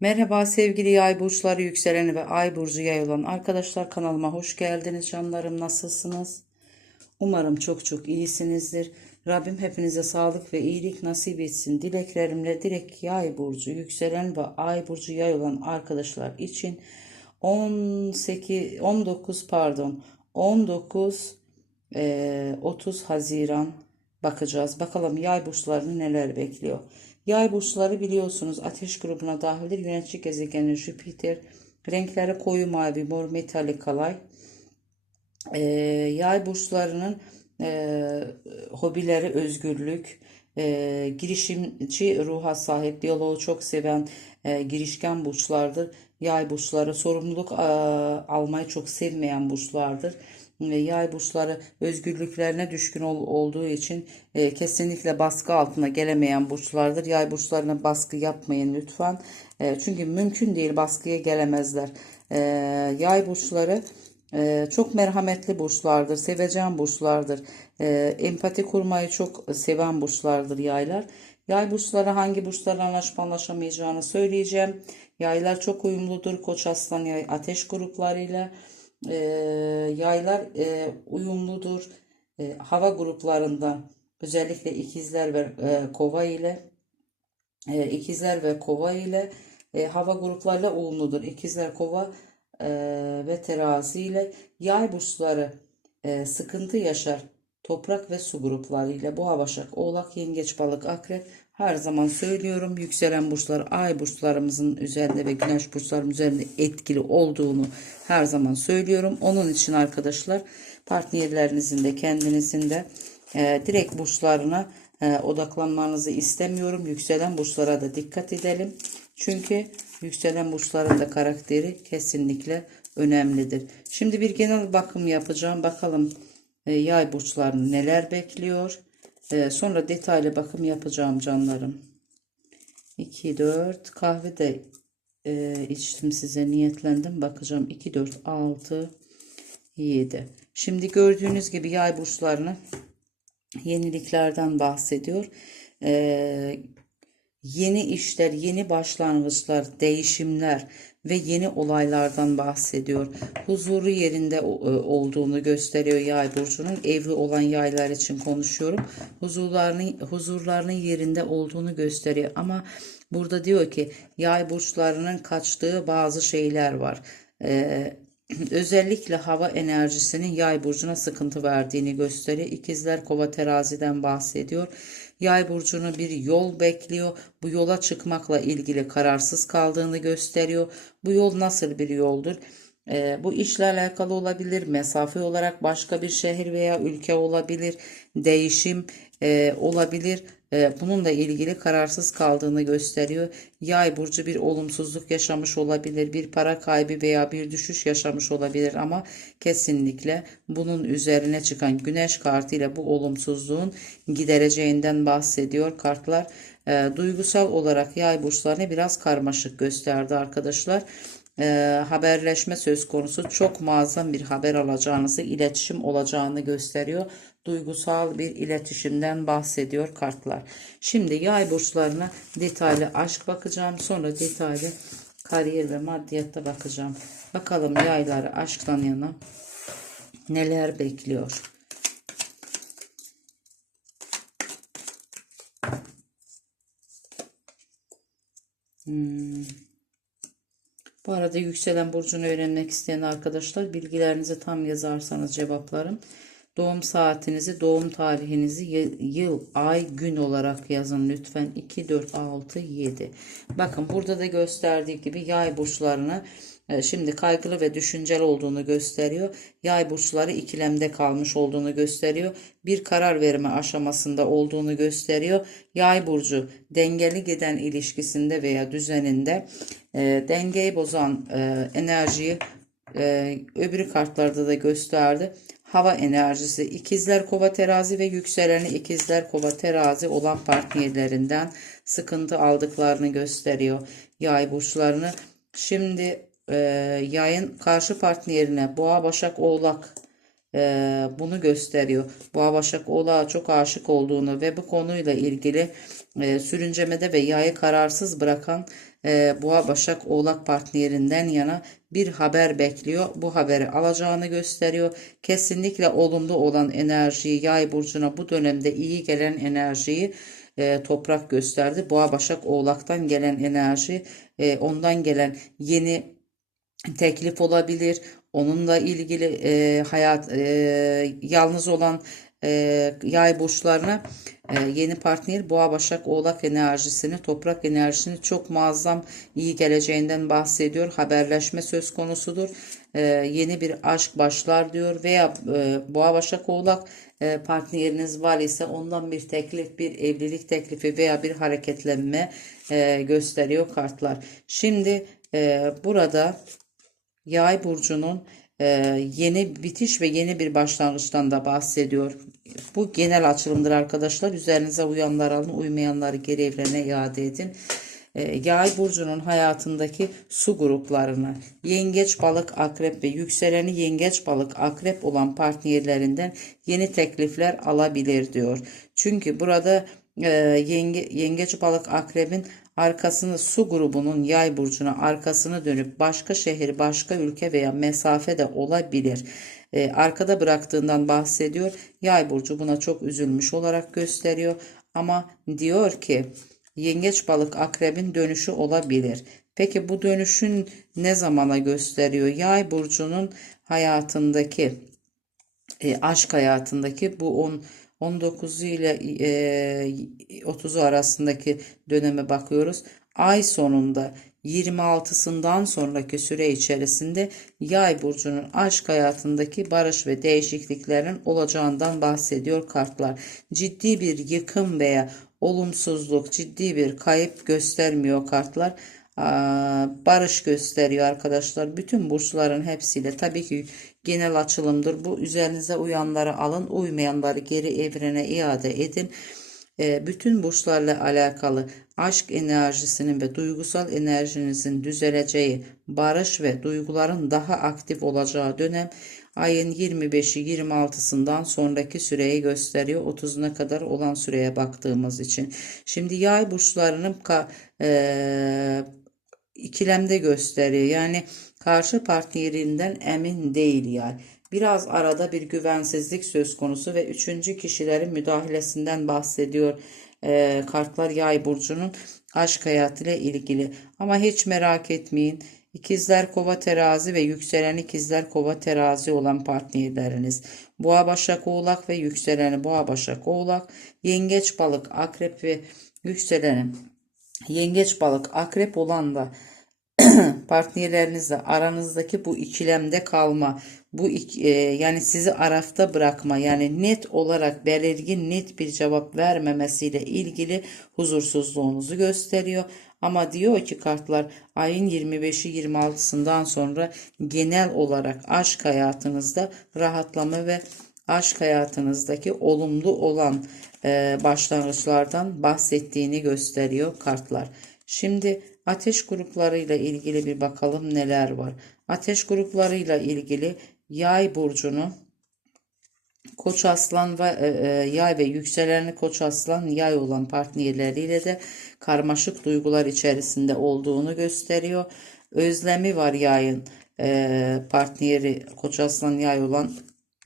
Merhaba sevgili yay burçları yükseleni ve ay burcu yay olan arkadaşlar kanalıma hoş geldiniz canlarım nasılsınız? Umarım çok çok iyisinizdir. Rabbim hepinize sağlık ve iyilik nasip etsin. Dileklerimle direkt yay burcu yükselen ve ay burcu yay olan arkadaşlar için 18 19 pardon 19 eee, 30 Haziran bakacağız. Bakalım yay burçlarını neler bekliyor. Yay burçları biliyorsunuz ateş grubuna dahildir. Yönetici gezegeni Jüpiter. Renkleri koyu mavi, mor, metalik kalay. Ee, yay burçlarının e, hobileri özgürlük, e, girişimci ruha sahip, diyaloğu çok seven e, girişken burçlardır. Yay burçları sorumluluk e, almayı çok sevmeyen burçlardır. E, Yay burçları özgürlüklerine düşkün ol- olduğu için e, kesinlikle baskı altına gelemeyen burçlardır. Yay burçlarına baskı yapmayın lütfen. E, çünkü mümkün değil baskıya gelemezler. E, yay burçları ee, çok merhametli burçlardır, sevecen burçlardır. Ee, empati kurmayı çok seven burçlardır yaylar. Yay burçları hangi burçlarla anlaşıp anlaşamayacağını söyleyeceğim. Yaylar çok uyumludur. Koç, aslan, yay, ateş gruplarıyla. Ee, yaylar e, uyumludur. Ee, hava gruplarından özellikle ikizler ve e, kova ile e, ikizler ve kova ile e, hava gruplarıyla uyumludur. İkizler, kova e, ve terazi ile yay burçları e, sıkıntı yaşar. Toprak ve su grupları ile boğa, başak, oğlak, yengeç, balık, akrep her zaman söylüyorum. Yükselen burçlar ay burçlarımızın üzerinde ve güneş burçlarımızın üzerinde etkili olduğunu her zaman söylüyorum. Onun için arkadaşlar partnerlerinizin de kendinizin de e, direkt burçlarına e, odaklanmanızı istemiyorum. Yükselen burçlara da dikkat edelim. Çünkü yükselen burçların da karakteri kesinlikle önemlidir. Şimdi bir genel bakım yapacağım. Bakalım e, yay burçlarını neler bekliyor. E, sonra detaylı bakım yapacağım canlarım. 2, 4 kahve de e, içtim size niyetlendim. Bakacağım 2, 4, 6, 7. Şimdi gördüğünüz gibi yay burçlarını yeniliklerden bahsediyor. Ee, yeni işler, yeni başlangıçlar, değişimler ve yeni olaylardan bahsediyor. Huzuru yerinde e, olduğunu gösteriyor yay burcunun. Evli olan yaylar için konuşuyorum. Huzurlarının huzurlarının yerinde olduğunu gösteriyor ama burada diyor ki yay burçlarının kaçtığı bazı şeyler var. Ee, özellikle hava enerjisinin yay burcuna sıkıntı verdiğini gösteriyor. İkizler kova teraziden bahsediyor. Yay burcunu bir yol bekliyor. Bu yola çıkmakla ilgili kararsız kaldığını gösteriyor. Bu yol nasıl bir yoldur? Ee, bu işle alakalı olabilir, mesafe olarak başka bir şehir veya ülke olabilir, değişim e, olabilir. E, bununla ilgili kararsız kaldığını gösteriyor. Yay burcu bir olumsuzluk yaşamış olabilir, bir para kaybı veya bir düşüş yaşamış olabilir ama kesinlikle bunun üzerine çıkan güneş kartıyla bu olumsuzluğun gidereceğinden bahsediyor kartlar. E, duygusal olarak yay burçlarını biraz karmaşık gösterdi arkadaşlar e, haberleşme söz konusu çok muazzam bir haber alacağınızı, iletişim olacağını gösteriyor. Duygusal bir iletişimden bahsediyor kartlar. Şimdi yay burçlarına detaylı aşk bakacağım. Sonra detaylı kariyer ve maddiyatta bakacağım. Bakalım yayları aşktan yana neler bekliyor. Bu arada yükselen burcunu öğrenmek isteyen arkadaşlar bilgilerinizi tam yazarsanız cevaplarım. Doğum saatinizi, doğum tarihinizi yıl, ay, gün olarak yazın lütfen. 2, 4, 6, 7. Bakın burada da gösterdiği gibi yay burçlarını şimdi kaygılı ve düşünceli olduğunu gösteriyor. Yay burçları ikilemde kalmış olduğunu gösteriyor. Bir karar verme aşamasında olduğunu gösteriyor. Yay burcu dengeli giden ilişkisinde veya düzeninde e, dengeyi bozan e, enerjiyi e, öbürü kartlarda da gösterdi. Hava enerjisi ikizler kova terazi ve yükseleni ikizler kova terazi olan partnerlerinden sıkıntı aldıklarını gösteriyor. Yay burçlarını şimdi e, yayın karşı partnerine boğa başak oğlak e, bunu gösteriyor. Boğa başak oğlağa çok aşık olduğunu ve bu konuyla ilgili e, sürüncemede ve yayı kararsız bırakan e, Boğa Başak Oğlak partnerinden yana bir haber bekliyor. Bu haberi alacağını gösteriyor. Kesinlikle olumlu olan enerjiyi Yay burcuna bu dönemde iyi gelen enerjiyi e, toprak gösterdi. Boğa Başak Oğlak'tan gelen enerji, e, ondan gelen yeni teklif olabilir. Onunla ilgili e, hayat e, yalnız olan e, yay burçlarına e, yeni partner boğa başak oğlak enerjisini toprak enerjisini çok muazzam iyi geleceğinden bahsediyor. Haberleşme söz konusudur. E, yeni bir aşk başlar diyor veya e, boğa başak oğlak e, partneriniz var ise ondan bir teklif bir evlilik teklifi veya bir hareketlenme e, gösteriyor kartlar. Şimdi e, burada Yay burcunun e, yeni bitiş ve yeni bir başlangıçtan da bahsediyor. Bu genel açılımdır arkadaşlar. Üzerinize uyanlar alın, uymayanları geri evlerine iade edin. E, Yay burcunun hayatındaki su gruplarını yengeç, balık, akrep ve yükseleni yengeç, balık, akrep olan partnerlerinden yeni teklifler alabilir diyor. Çünkü burada e, yenge, yengeç, balık, akrebin arkasını su grubunun yay burcuna arkasını dönüp başka şehir, başka ülke veya mesafe de olabilir. E, arkada bıraktığından bahsediyor. Yay burcu buna çok üzülmüş olarak gösteriyor. Ama diyor ki yengeç balık akrebin dönüşü olabilir. Peki bu dönüşün ne zamana gösteriyor? Yay burcunun hayatındaki e, aşk hayatındaki bu on 19 ile e, 30'u arasındaki döneme bakıyoruz. Ay sonunda 26'sından sonraki süre içerisinde Yay burcunun aşk hayatındaki barış ve değişikliklerin olacağından bahsediyor kartlar. Ciddi bir yıkım veya olumsuzluk, ciddi bir kayıp göstermiyor kartlar. Barış gösteriyor arkadaşlar. Bütün burçların hepsiyle tabii ki genel açılımdır. Bu üzerinize uyanları alın, uymayanları geri evrene iade edin. E, bütün burçlarla alakalı aşk enerjisinin ve duygusal enerjinizin düzeleceği, barış ve duyguların daha aktif olacağı dönem ayın 25'i 26'sından sonraki süreyi gösteriyor. 30'una kadar olan süreye baktığımız için. Şimdi yay burçlarının e, ikilemde gösteriyor. Yani karşı partnerinden emin değil yani. Biraz arada bir güvensizlik söz konusu ve üçüncü kişilerin müdahalesinden bahsediyor e, kartlar yay burcunun aşk hayatıyla ilgili. Ama hiç merak etmeyin. İkizler kova terazi ve yükselen ikizler kova terazi olan partnerleriniz. Boğa başak oğlak ve yükseleni boğa başak oğlak. Yengeç balık akrep ve yükseleni yengeç balık akrep olan da partnerlerinizle aranızdaki bu ikilemde kalma, bu e, yani sizi arafta bırakma, yani net olarak belirgin net bir cevap vermemesiyle ilgili huzursuzluğunuzu gösteriyor. Ama diyor ki kartlar ayın 25'i 26'sından sonra genel olarak aşk hayatınızda rahatlama ve aşk hayatınızdaki olumlu olan e, başlangıçlardan bahsettiğini gösteriyor kartlar. Şimdi ateş gruplarıyla ilgili bir bakalım neler var. Ateş gruplarıyla ilgili yay burcunu Koç aslan ve e, e, yay ve yükseleni koç aslan yay olan partnerleriyle de karmaşık duygular içerisinde olduğunu gösteriyor. Özlemi var yayın e, partneri koç aslan yay olan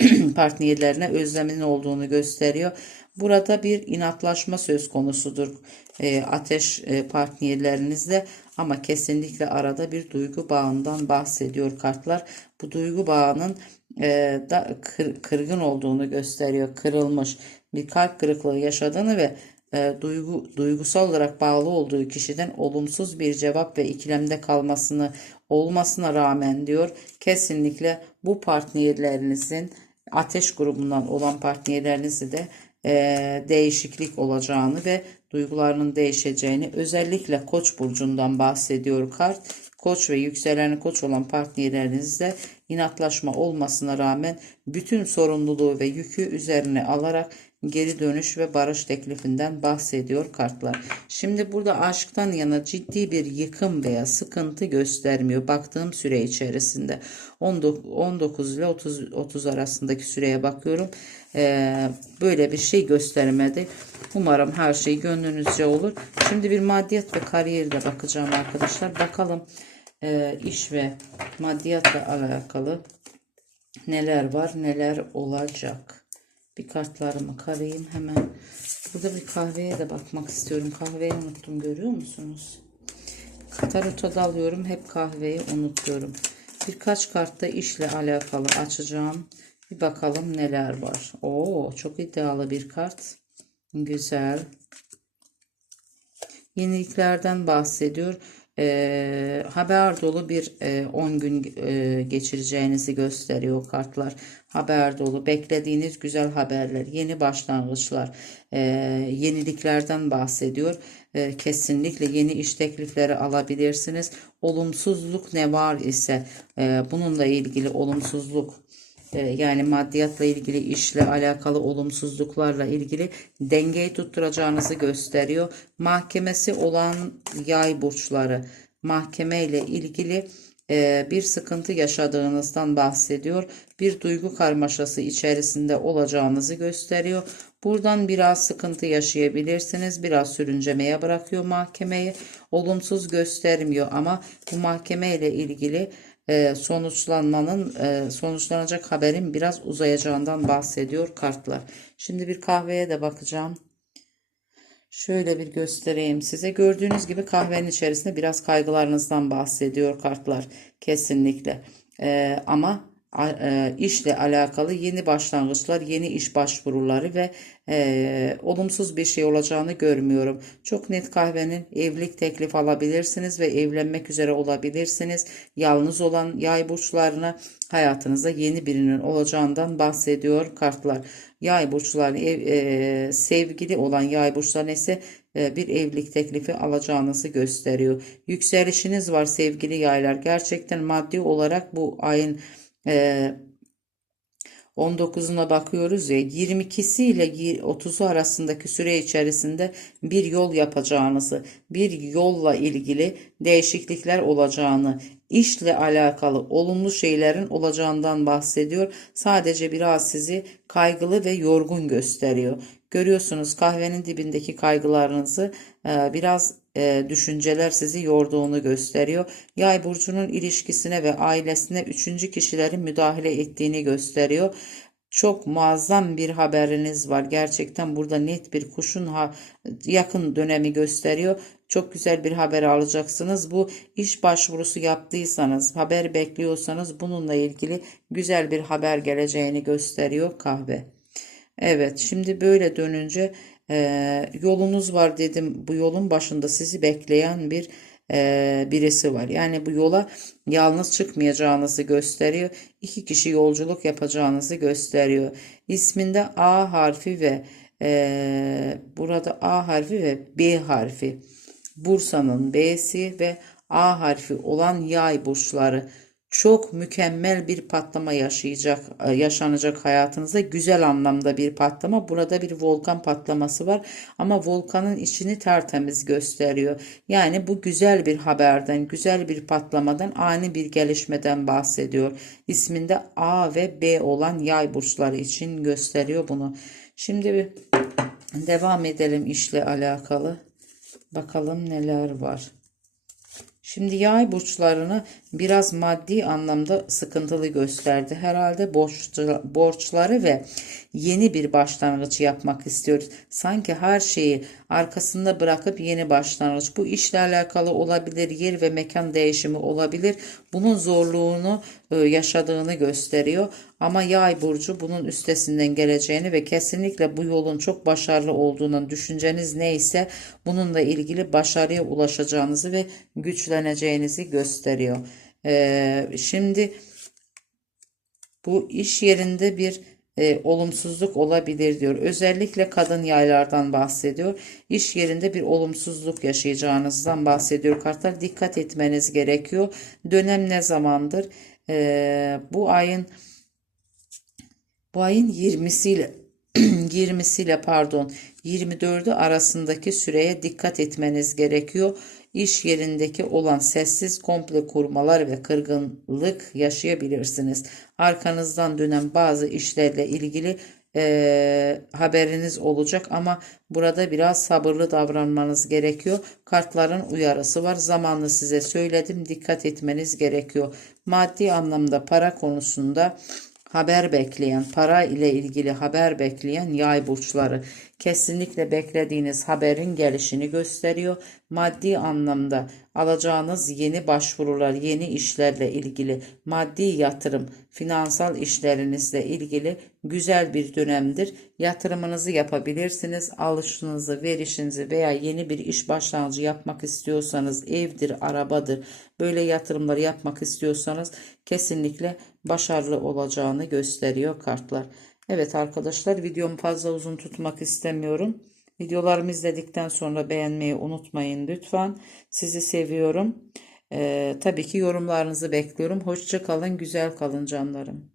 partnerlerine özleminin olduğunu gösteriyor. Burada bir inatlaşma söz konusudur e, ateş e, partnerlerinizle ama kesinlikle arada bir duygu bağından bahsediyor kartlar. Bu duygu bağının e, da kır, kırgın olduğunu gösteriyor, kırılmış bir kalp kırıklığı yaşadığını ve e, duygu duygusal olarak bağlı olduğu kişiden olumsuz bir cevap ve ikilemde kalmasını olmasına rağmen diyor kesinlikle bu partnerlerinizin ateş grubundan olan partnerlerinizi de e, değişiklik olacağını ve duygularının değişeceğini özellikle koç burcundan bahsediyor kart. Koç ve yükseleni koç olan partnerlerinizde inatlaşma olmasına rağmen bütün sorumluluğu ve yükü üzerine alarak geri dönüş ve barış teklifinden bahsediyor kartlar. Şimdi burada aşktan yana ciddi bir yıkım veya sıkıntı göstermiyor. Baktığım süre içerisinde 19 ile 30, 30 arasındaki süreye bakıyorum. Ee, böyle bir şey göstermedi. Umarım her şey gönlünüzce olur. Şimdi bir maddiyat ve kariyerde bakacağım arkadaşlar. Bakalım e, iş ve maddiyatla alakalı neler var neler olacak. Bir kartlarımı karayım hemen. Burada bir kahveye de bakmak istiyorum. Kahveyi unuttum görüyor musunuz? Tarotada alıyorum. Hep kahveyi unutuyorum. Birkaç kartta işle alakalı açacağım. Bir bakalım neler var. Oo çok iddialı bir kart. Güzel. Yeniliklerden bahsediyor. Ee, haber dolu bir e, 10 gün e, geçireceğinizi gösteriyor kartlar. Haber dolu, beklediğiniz güzel haberler, yeni başlangıçlar, e, yeniliklerden bahsediyor. E, kesinlikle yeni iş teklifleri alabilirsiniz. Olumsuzluk ne var ise e, bununla ilgili olumsuzluk e, yani maddiyatla ilgili işle alakalı olumsuzluklarla ilgili dengeyi tutturacağınızı gösteriyor. Mahkemesi olan yay burçları mahkeme ile ilgili e, bir sıkıntı yaşadığınızdan bahsediyor. Bir duygu karmaşası içerisinde olacağınızı gösteriyor. Buradan biraz sıkıntı yaşayabilirsiniz. Biraz sürüncemeye bırakıyor mahkemeyi. Olumsuz göstermiyor ama bu mahkeme ile ilgili e, sonuçlanmanın e, sonuçlanacak haberin biraz uzayacağından bahsediyor kartlar. Şimdi bir kahveye de bakacağım. Şöyle bir göstereyim size. Gördüğünüz gibi kahvenin içerisinde biraz kaygılarınızdan bahsediyor kartlar. Kesinlikle. E, ama işle alakalı yeni başlangıçlar, yeni iş başvuruları ve e, olumsuz bir şey olacağını görmüyorum. Çok net kahvenin evlilik teklif alabilirsiniz ve evlenmek üzere olabilirsiniz. Yalnız olan yay burçlarına hayatınızda yeni birinin olacağından bahsediyor kartlar. Yay burçları ev, e, sevgili olan yay burçlarına ise e, bir evlilik teklifi alacağınızı gösteriyor. Yükselişiniz var sevgili yaylar. Gerçekten maddi olarak bu ayın ee, 19'una bakıyoruz ya 22'si ile 30'u arasındaki süre içerisinde bir yol yapacağınızı, bir yolla ilgili değişiklikler olacağını, işle alakalı olumlu şeylerin olacağından bahsediyor. Sadece biraz sizi kaygılı ve yorgun gösteriyor. Görüyorsunuz kahvenin dibindeki kaygılarınızı e, biraz e, düşünceler sizi yorduğunu gösteriyor. Yay burcunun ilişkisine ve ailesine üçüncü kişilerin müdahale ettiğini gösteriyor. Çok muazzam bir haberiniz var. Gerçekten burada net bir kuşun yakın dönemi gösteriyor. Çok güzel bir haber alacaksınız. Bu iş başvurusu yaptıysanız, haber bekliyorsanız bununla ilgili güzel bir haber geleceğini gösteriyor kahve. Evet, şimdi böyle dönünce e, yolunuz var dedim. Bu yolun başında sizi bekleyen bir e, birisi var. Yani bu yola yalnız çıkmayacağınızı gösteriyor. İki kişi yolculuk yapacağınızı gösteriyor. İsminde A harfi ve e, burada A harfi ve B harfi. Bursa'nın B'si ve A harfi olan yay burçları çok mükemmel bir patlama yaşayacak, e, yaşanacak hayatınızda. Güzel anlamda bir patlama. Burada bir volkan patlaması var ama volkanın içini tertemiz gösteriyor. Yani bu güzel bir haberden, güzel bir patlamadan, ani bir gelişmeden bahsediyor. İsminde A ve B olan yay burçları için gösteriyor bunu. Şimdi bir devam edelim işle alakalı. Bakalım neler var. Şimdi yay burçlarını biraz maddi anlamda sıkıntılı gösterdi. Herhalde borçları ve yeni bir başlangıç yapmak istiyoruz. Sanki her şeyi arkasında bırakıp yeni başlangıç. Bu işle alakalı olabilir, yer ve mekan değişimi olabilir. Bunun zorluğunu e, yaşadığını gösteriyor. Ama yay burcu bunun üstesinden geleceğini ve kesinlikle bu yolun çok başarılı olduğunu düşünceniz neyse bununla ilgili başarıya ulaşacağınızı ve güçleneceğinizi gösteriyor. Ee, şimdi bu iş yerinde bir e, olumsuzluk olabilir diyor. Özellikle kadın yaylardan bahsediyor. İş yerinde bir olumsuzluk yaşayacağınızdan bahsediyor kartlar. Dikkat etmeniz gerekiyor. Dönem ne zamandır? E, bu ayın bu ayın 20'siyle 20'siyle pardon 24'ü arasındaki süreye dikkat etmeniz gerekiyor. İş yerindeki olan sessiz komple kurmalar ve kırgınlık yaşayabilirsiniz. Arkanızdan dönen bazı işlerle ilgili eee, haberiniz olacak ama burada biraz sabırlı davranmanız gerekiyor. Kartların uyarısı var. Zamanlı size söyledim. Dikkat etmeniz gerekiyor. Maddi anlamda para konusunda haber bekleyen, para ile ilgili haber bekleyen yay burçları kesinlikle beklediğiniz haberin gelişini gösteriyor. Maddi anlamda alacağınız yeni başvurular, yeni işlerle ilgili maddi yatırım, finansal işlerinizle ilgili güzel bir dönemdir. Yatırımınızı yapabilirsiniz. Alışınızı, verişinizi veya yeni bir iş başlangıcı yapmak istiyorsanız evdir, arabadır. Böyle yatırımları yapmak istiyorsanız kesinlikle başarılı olacağını gösteriyor kartlar. Evet arkadaşlar videomu fazla uzun tutmak istemiyorum. Videolarımı izledikten sonra beğenmeyi unutmayın lütfen. Sizi seviyorum. Ee, tabii ki yorumlarınızı bekliyorum. Hoşça kalın, güzel kalın canlarım.